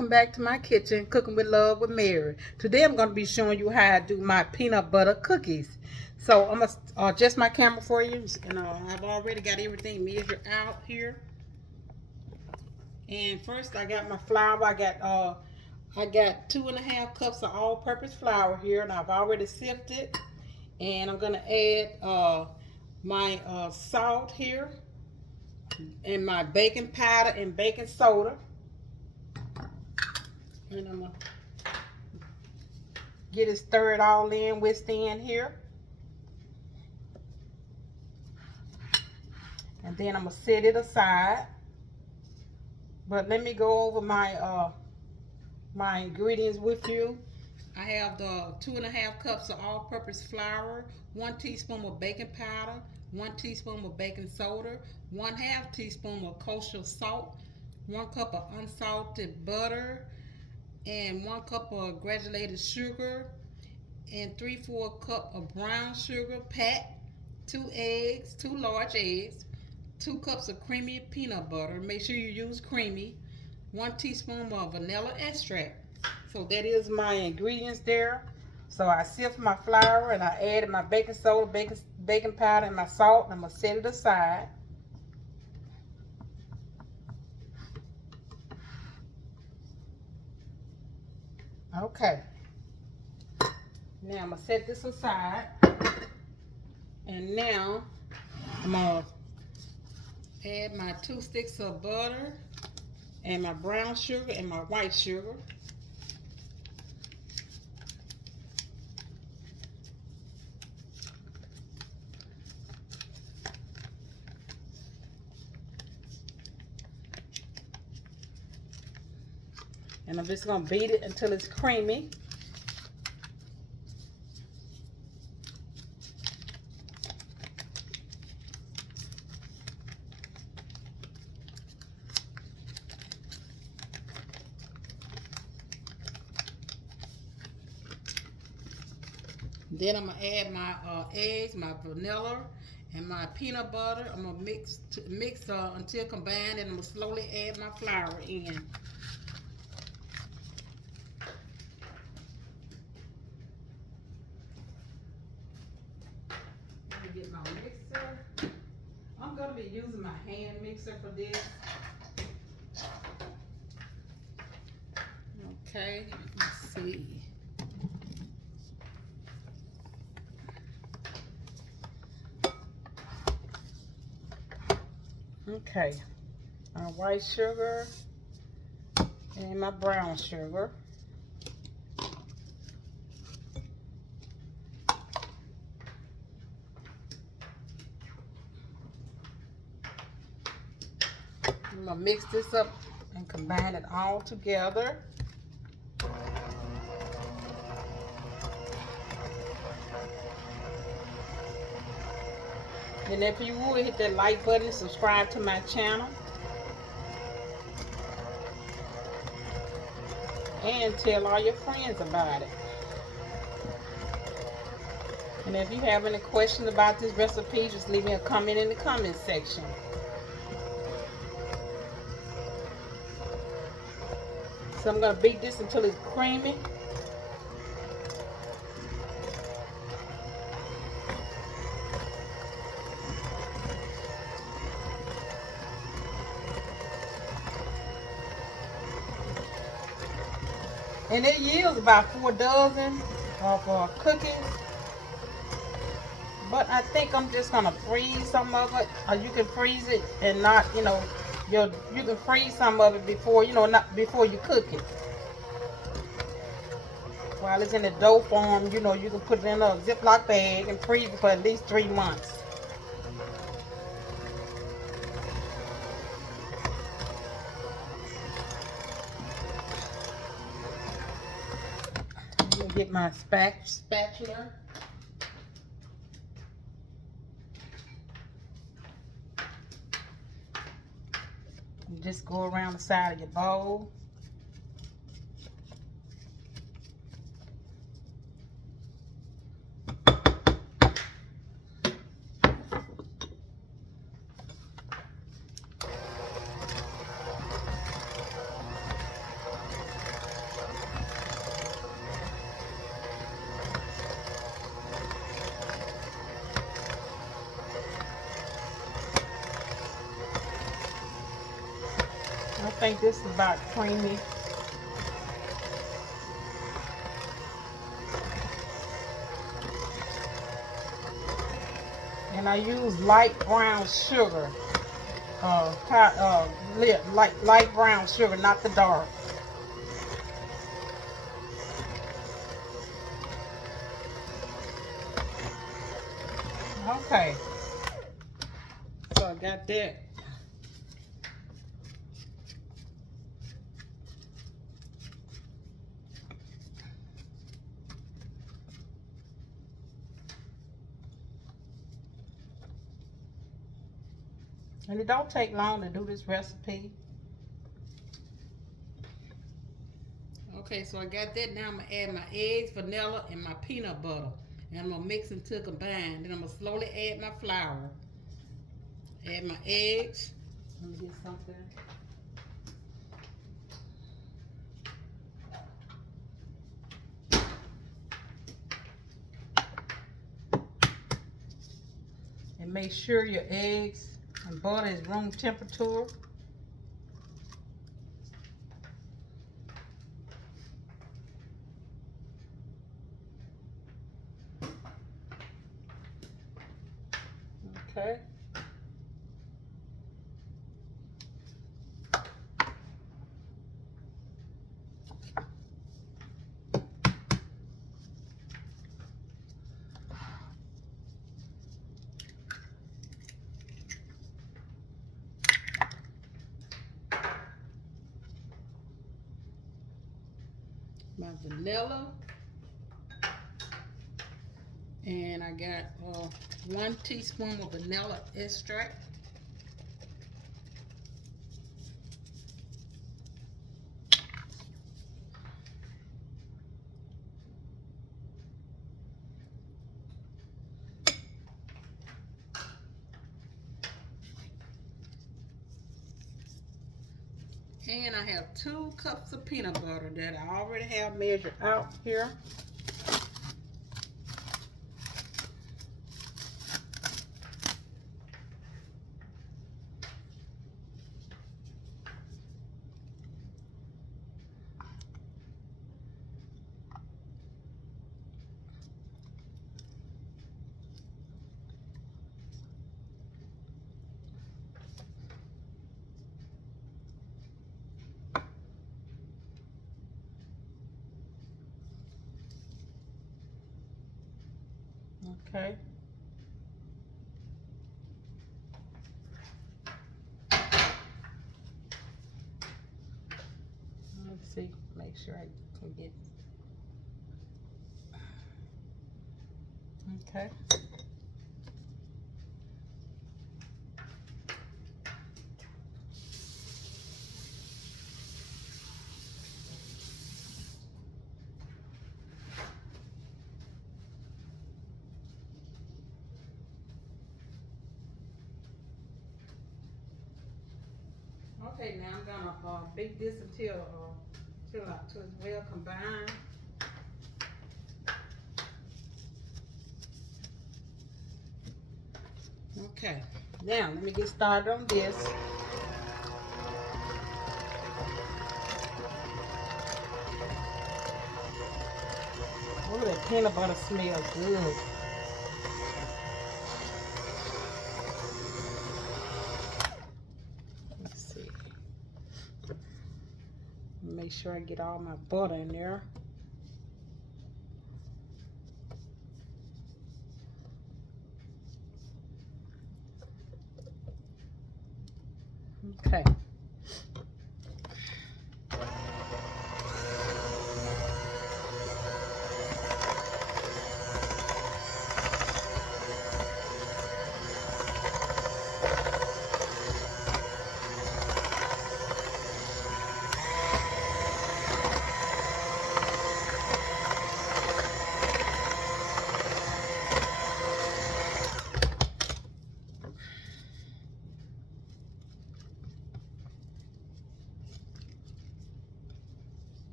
welcome back to my kitchen, Cooking with Love with Mary. Today I'm going to be showing you how I do my peanut butter cookies. So I'm going to adjust my camera for you, and I've already got everything measured out here. And first I got my flour. I got 2.5 cups of all-purpose flour here, and I've already sifted. And I'm going to add my salt here, and my baking powder and baking soda. And I'm going to get it stirred all in, whisked in here. And then I'm going to set it aside. But let me go over my my ingredients with you. I have the 2.5 cups of all-purpose flour, 1 teaspoon of baking powder, 1 teaspoon of baking soda, 1/2 teaspoon of kosher salt, 1 cup of unsalted butter, and 1 cup of granulated sugar, and 3/4 cup of brown sugar packed, 2 eggs, 2 large eggs, 2 cups of creamy peanut butter. Make sure you use creamy. 1 teaspoon of vanilla extract. So that is my ingredients there. So I sift my flour and I added my baking soda, baking powder, and my salt, and I'm gonna set it aside. Okay. Now I'm gonna set this aside, and now I'm gonna add my 2 sticks of butter and my brown sugar and my white sugar. And I'm just gonna beat it until it's creamy. Then I'm gonna add my eggs, my vanilla, and my peanut butter. I'm gonna mix until combined, and I'm gonna slowly add my flour in. Let me get my mixer. I'm gonna be using my hand mixer for this. Okay, let's see. Okay, my white sugar and my brown sugar. I'm gonna mix this up and combine it all together. And if you would, hit that like button and subscribe to my channel. And tell all your friends about it. And if you have any questions about this recipe, just leave me a comment in the comment section. So I'm going to beat this until it's creamy. And it yields about 4 dozen of cookies. But I think I'm just gonna freeze some of it. Or you can freeze it and not, you can freeze some of it before, not before you cook it. While it's in the dough form, you can put it in a Ziploc bag and freeze it for at least 3 months. I'm gonna get my spatula. You just go around the side of your bowl. think this is about creamy. And I use light brown sugar. Light brown sugar, not the dark. Okay. So I got that. And it don't take long to do this recipe. Okay, so I got that. Now I'm going to add my eggs, vanilla, and my peanut butter. And I'm going to mix until combined. Then I'm going to slowly add my flour. Add my eggs. Let me get something. And make sure your eggs and butter is room temperature. Okay. My vanilla, and I got 1 teaspoon of vanilla extract. And I have 2 cups of peanut butter that I already have measured out here. Okay. Let's see, make sure I can get. Okay. Okay, now I'm gonna bake this until it's well combined. Okay, now let me get started on this. Oh, that peanut butter smells good. Let's see. Make sure I get all my butter in there. Okay.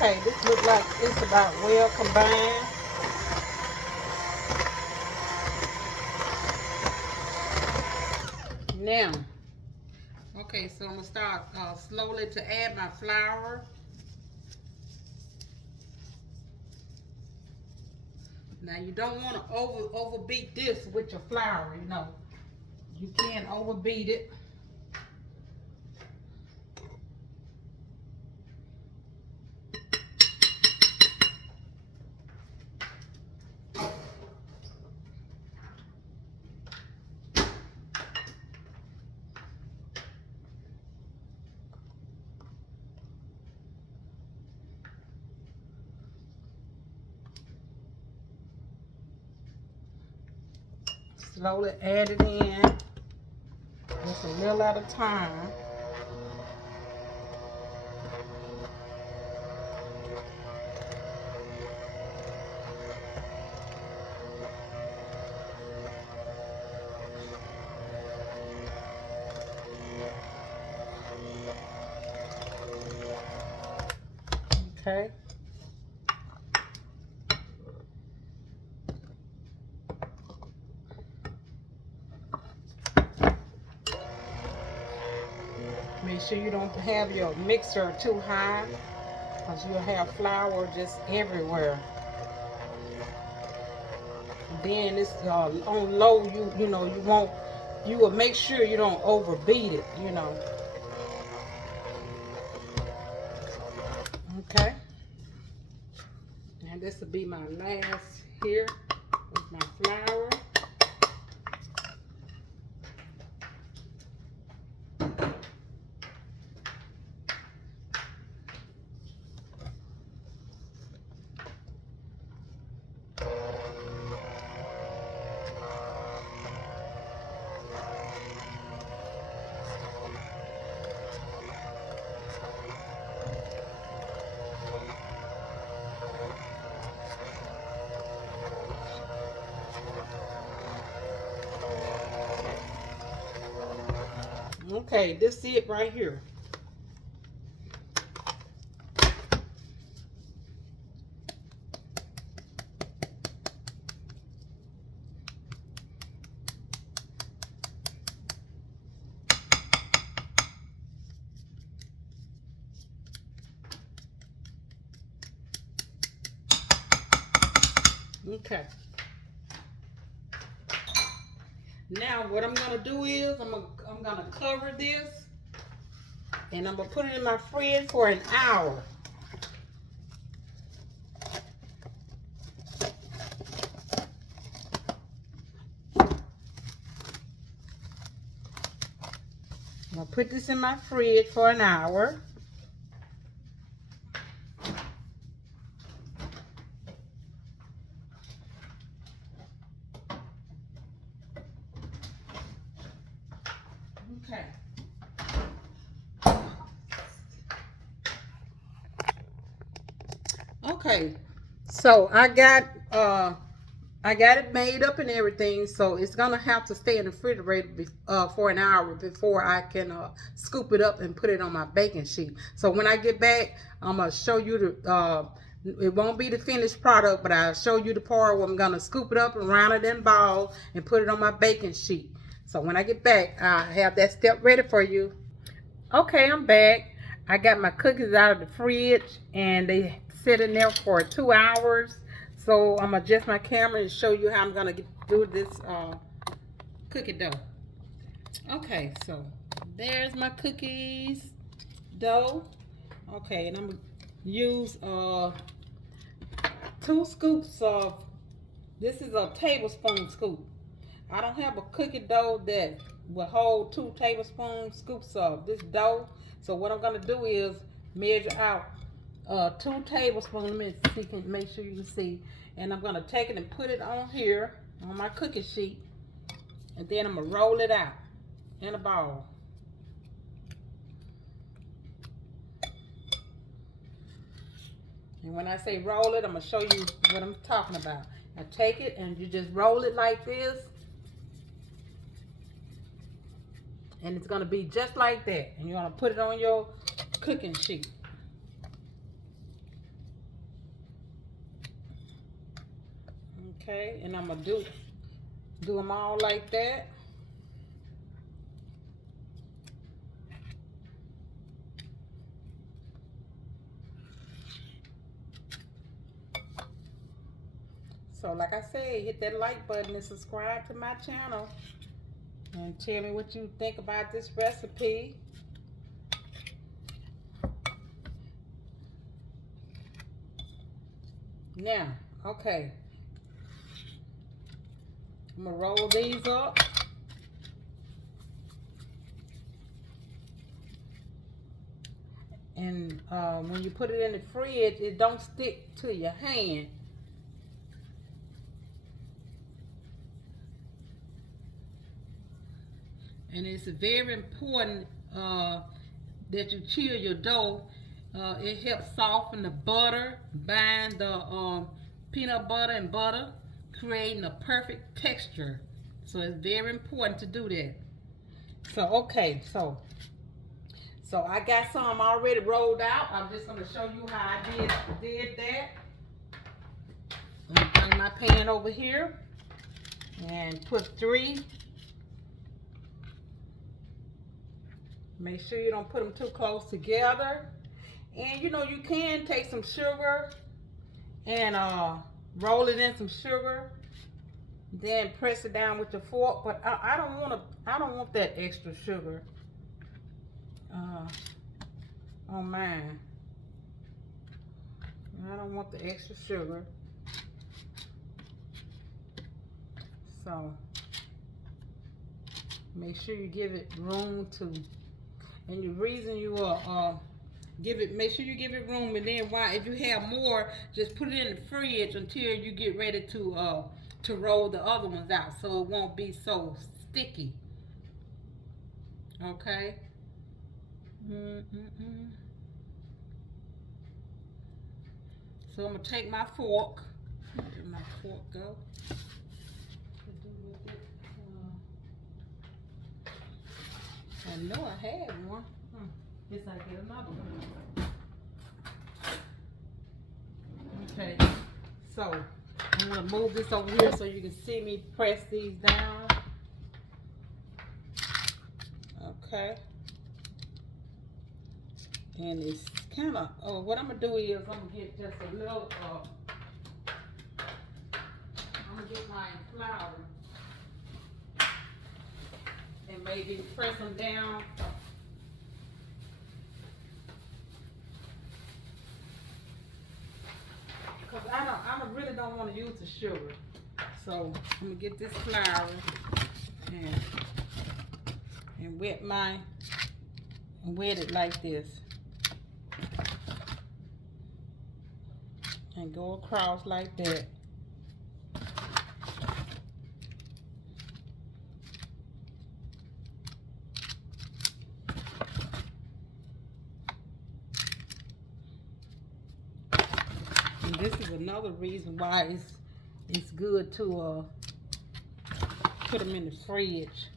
Okay, this looks like it's about well combined. Now, okay, so I'm gonna start slowly to add my flour. Now you don't want to overbeat this with your flour, you know. You can overbeat it. Slowly add it in, just a little at a time. Okay. Make sure you don't have your mixer too high, because you'll have flour just everywhere. Then it's on low. You will make sure you don't overbeat it. Okay. And this will be my last here with my flour. Okay, this is it right here. Okay. Now what I'm gonna do is I'm gonna cover this, and I'm gonna put it in my fridge for an hour. I'm gonna put this in my fridge for an hour. Okay. Okay. So I got it made up and everything, so it's gonna have to stay in the refrigerator for an hour before I can scoop it up and put it on my baking sheet. So when I get back, I'm gonna show you the. It won't be the finished product, but I'll show you the part where I'm gonna scoop it up and round it in balls and put it on my baking sheet. So when I get back, I have that step ready for you. Okay, I'm back. I got my cookies out of the fridge and they sit in there for 2 hours. So I'm gonna adjust my camera and show you how I'm gonna do this cookie dough. Okay, so there's my cookies dough. Okay, and I'm gonna use 2 scoops of, this is a tablespoon scoop. I don't have a cookie dough that will hold 2 tablespoon scoops of this dough. So what I'm gonna do is measure out 2 tablespoons. Let me see, make sure you can see. And I'm gonna take it and put it on here on my cookie sheet, and then I'm gonna roll it out in a ball. And when I say roll it, I'm gonna show you what I'm talking about. I take it and you just roll it like this, and it's gonna be just like that. And you're gonna put it on your cooking sheet. Okay, and I'm gonna do them all like that. So like I said, hit that like button and subscribe to my channel. And tell me what you think about this recipe. Now, okay. I'm gonna roll these up. And when you put it in the fridge, it don't stick to your hand. And it's very important that you chill your dough. It helps soften the butter, bind the peanut butter and butter, creating a perfect texture. So it's very important to do that. So okay, so I got some already rolled out. I'm just gonna show you how I did that. I'm gonna bring my pan over here and put 3. Make sure you don't put them too close together. And you know, you can take some sugar and roll it in some sugar, then press it down with your fork. But I don't want that extra sugar on mine. I don't want the extra sugar. So make sure you give it room to. And the reason you will make sure you give it room, and then if you have more, just put it in the fridge until you get ready to roll the other ones out, so it won't be so sticky. Okay. So I'm gonna take my fork. Where my fork go? I know I had one. Guess I get another one. Okay, so I'm gonna move this over here so you can see me press these down. Okay. And it's kind of, what I'm gonna do is I'm gonna get just a little, I'm gonna get my flour and maybe press them down. Cause I really don't want to use the sugar. So I'm gonna get this flour and wet it like this. And go across like that. And this is another reason why it's good to put them in the fridge.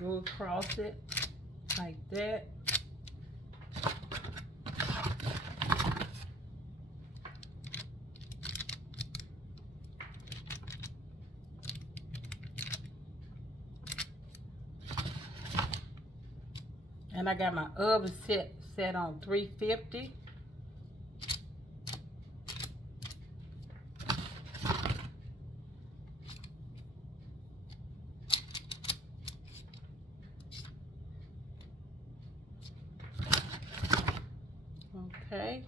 Go across it like that. And I got my oven set on 350. Okay.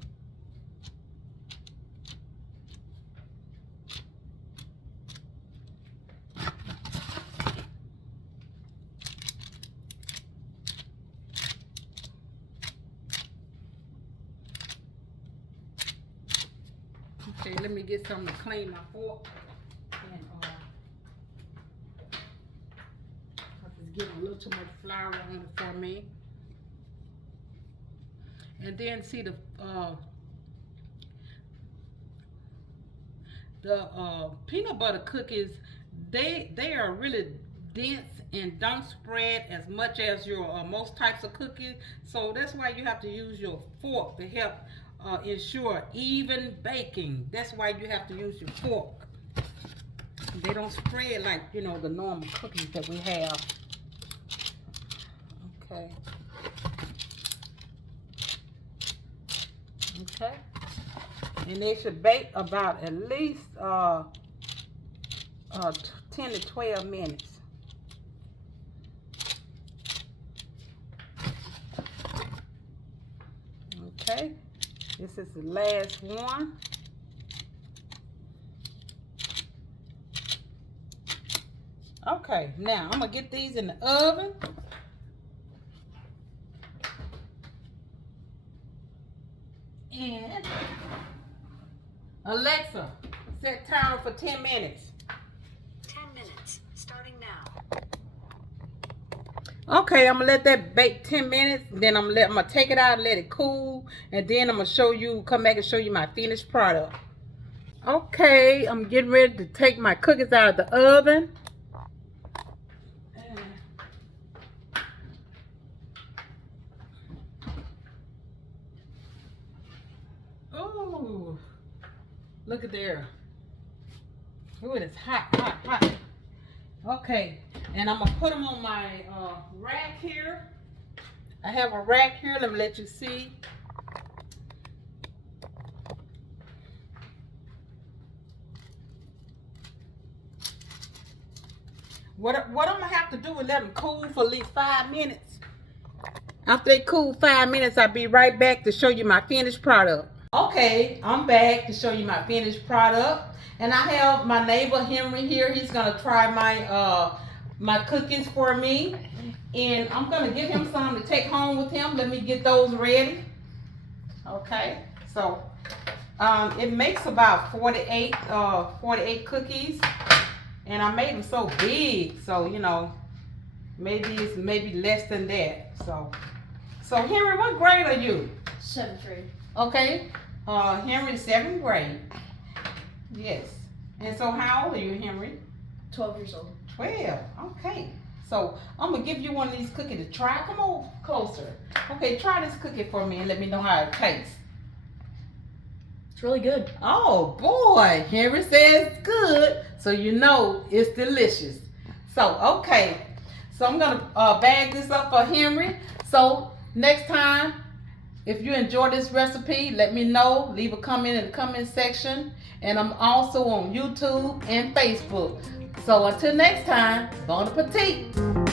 Okay, let me get something to clean my fork. And it's getting a little too much flour on it for me. And then see the peanut butter cookies, they are really dense and don't spread as much as your most types of cookies. So that's why you have to use your fork to help ensure even baking. That's why you have to use your fork. They don't spread like, you know, the normal cookies that we have. Okay. Okay. And they should bake about at least 10 to 12 minutes. Okay. This is the last one. Okay, now I'm gonna get these in the oven. And Alexa, set timer for 10 minutes. 10 minutes, starting now. Okay, I'm gonna let that bake 10 minutes. Then I'm gonna take it out and let it cool. And then I'm gonna come back and show you my finished product. Okay, I'm getting ready to take my cookies out of the oven. Ooh, look at there. Ooh, it's hot, hot, hot. Okay, and I'm gonna put them on my rack here. I have a rack here. Let me let you see. What I'm gonna have to do is let them cool for at least 5 minutes. After they cool 5 minutes, I'll be right back to show you my finished product. Okay, I'm back to show you my finished product. And I have my neighbor Henry here. He's gonna try my cookies for me. And I'm gonna give him some to take home with him. Let me get those ready. Okay, so it makes about 48 cookies. And I made them so big, so you know, maybe it's less than that. So Henry, what grade are you? 7th grade. Okay, Henry's 7th grade. Yes. And so how old are you, Henry? 12 years old. 12. Okay. So I'm gonna give you one of these cookies to try. Come on closer. Okay, try this cookie for me and let me know how it tastes. It's really good. Oh boy, Henry says it's good, so you know it's delicious. So okay, so I'm gonna bag this up for Henry. So next time, if you enjoy this recipe, let me know. Leave a comment in the comment section. And I'm also on YouTube and Facebook. So until next time, bon appetit.